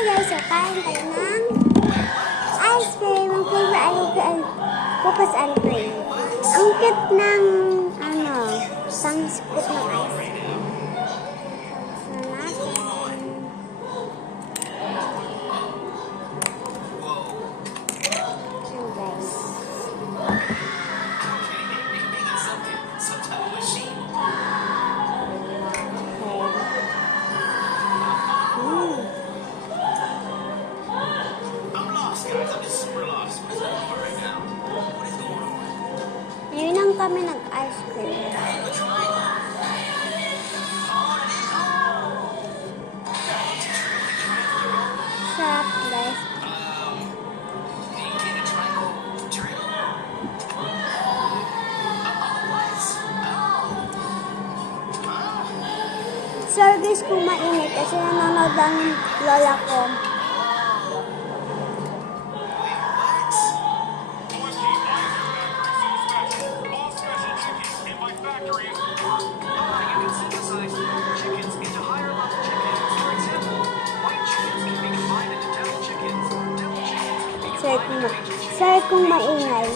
guys, so kain tayo ng ice cream. Ang flavor bukas ice cream. Ang cute ng pang scoop ng ice cream. Ngayon lang kami nag-ice cream. Sarap, guys. Sorry guys kung mainit kasi nanonood ang lola ko. Sorry kung maingay.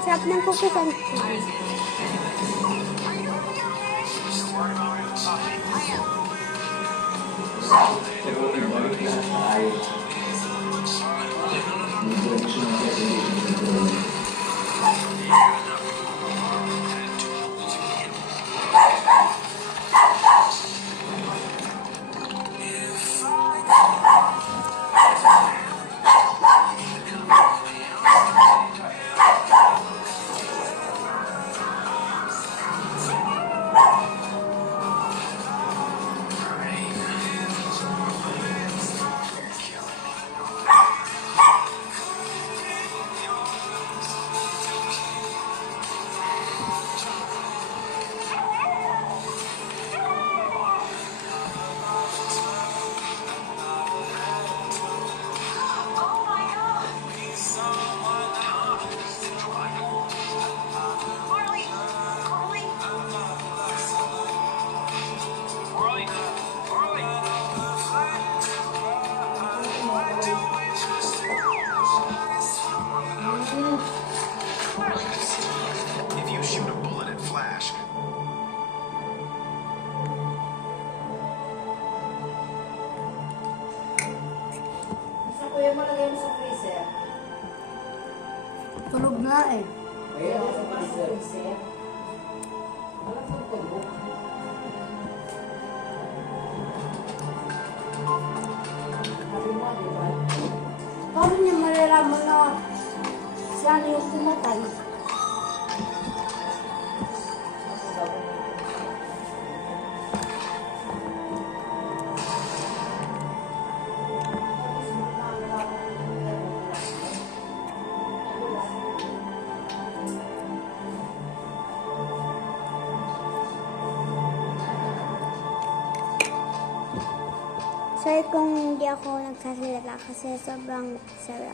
Sarap ng cookies and cream. Kuya mo lagay mo sa freezer. Tulog na eh. Kaya sa freezer. Alam mo tulog. Sabi mo, di ba? Paano niya malalaman na siya na yung pumatay? Sorry kung hindi ako nagsasalita kasi sobrang sarap.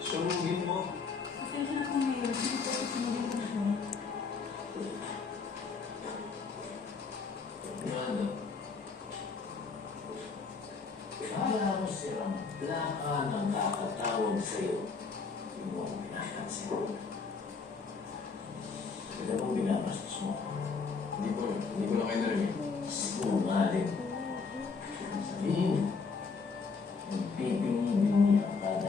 Sunugin mo. Kaya mo silang plaka ng nakatawag sa'yo. Hindi mo akong pinakansin. Hindi mo binabastos mo. Hindi ko na kayo narinig. Siguro nga din. Sabihin, nagpipinibin niya kada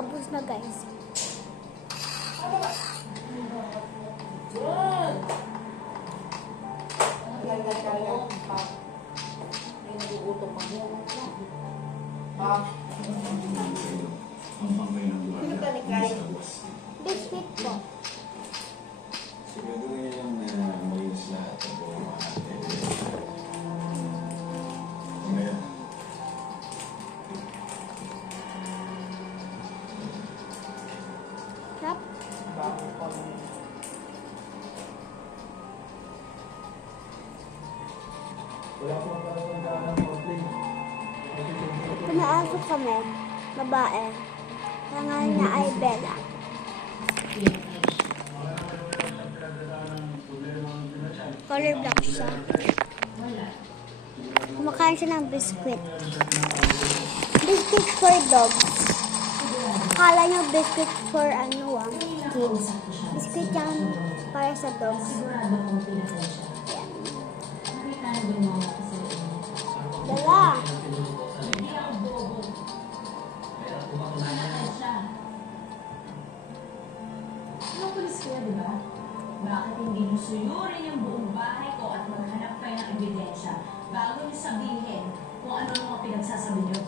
Paubos na guys. Ang pangkay ng buwan. Biscuit po. Siguraduhin lang na malinis lahat at buwan natin. Ngayon, Sarap. Wala po ang pagkakanta ng complaint. Pumaasok kami. Babae. Pangalan niya ay Bella. Color black siya. Kumakain siya ng biscuit. Biscuit for dogs. Akala niyo biscuit for kids. Biscuit yan para sa dogs. Bella. Ano pulis kaya, di ba? Bakit hindi niyo suyurin yung buong bahay ko at maghanap kayo ng ebidensya bago niyo sabihin kung ano ang mga pinagsasabi niyo?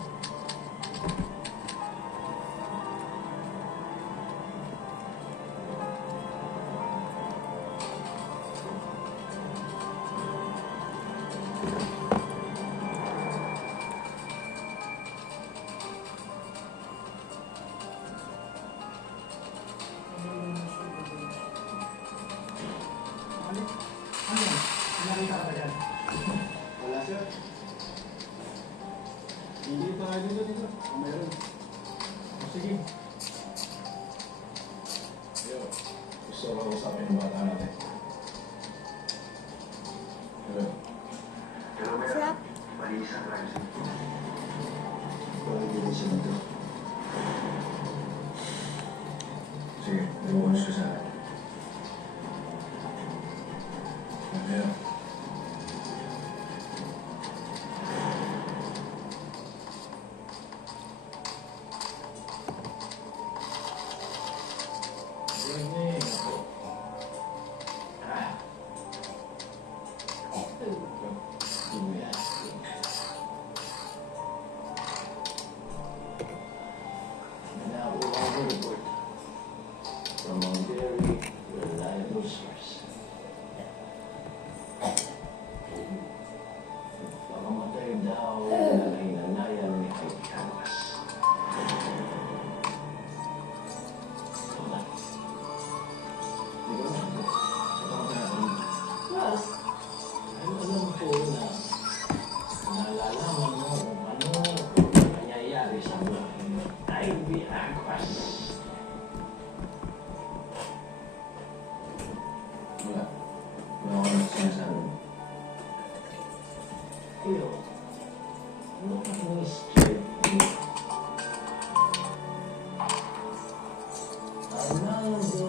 wala sir. Hindi pa nga dito. Kung meron. Sige. Yo, gusto ko usapin yung bata natin. Hello. Sarap. Parang hindi siya nito. Sige, nag-uwas ka sa akin. Hello. From a very reliable source. Pakamatay daw ng hinanayan ni Canvas. Di ba? Sa natin. Plus, alam ko na nalalaman mo kung ano nangyayari sa mga Ivy Aquas. Wala. Wala akong sinasabi. Pero, look at me straight. Armando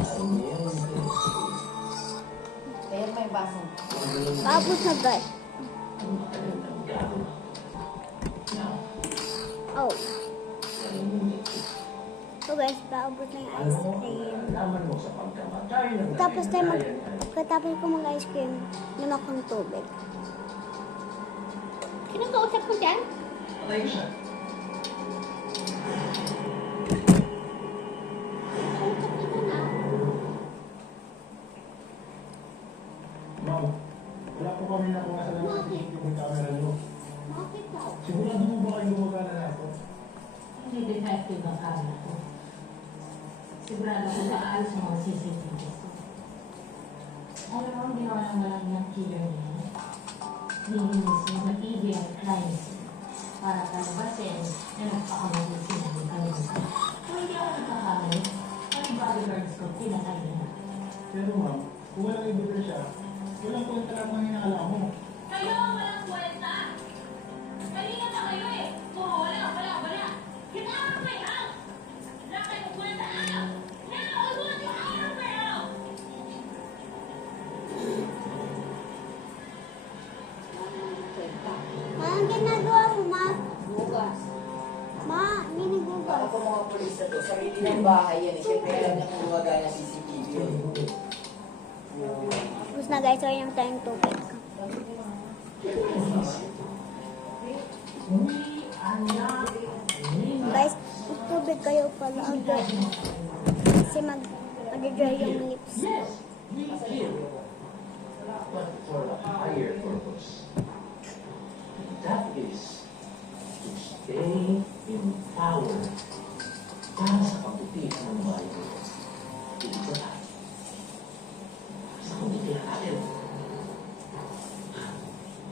Armientes. Kaya may baso. Paubos na guys. Ang magandang gawa. Now, Oh. narinig So guys, paubos na yung ice cream. Alaman mo sa pagkamatay ng Tapos tayo nangyayari. pagkatapos ko mag-ice cream, namak ng tubig. Sinong kausap ko dyan? Patay siya. Ma'am, wala po kami nakuha sa mga CCTV camera nyo. Bakit daw? Sigurado mo ba kayo gumagana na ako? Hindi detective ang camera ko. Sigurado ko maayos ang mga CCTV. Alam mo, ang ginawa ng walang ng killer niya. Nilinis niya maigi ang crime scene para talabasin na nagpakamatay sila ng kalimutan. Kung hindi ako nagkakamali, ang bodyguards ko pinatay niya. Pero ma'am, kung walang ebidensya, walang kwenta lang mga hinakala mo. Kayo ang walang kwenta! Kanina pa kayo eh! Puro wala! Get out of my house! Wala kayong kwenta out! Now! I want you out of my house! Anong ginagawa mo, ma? Bukas. Ma, hindi Para nagbugas. ko mga pulis na to, sarili ng bahay yan eh. Siyempre alam niya kung gumagana CCTV yun. Tapos na guys, so yung tayong tubig. Guys, tubig kayo pala agad. Kasi mag-dry yung lips. We kill, but for a higher purpose. And that is to stay in power para sa kabutihan ng bayan. Hindi ko na. Sa kabutihan natin.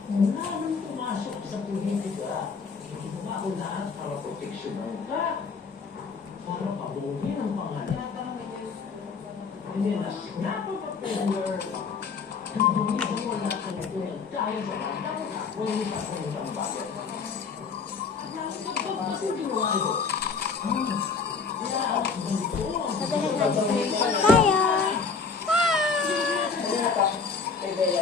Wala nang pumasok sa politika. Hindi mo ba ako lahat para proteksyonan ka? Para pabuhin ang pangalan. Hindi na napapatuloy. Hindi mo na tumutuloy dahil sa mga hindi pa kung isang bagay. Bakit ginawa ito? Kaya ako dito. Tayo! Bye! Kay Bella,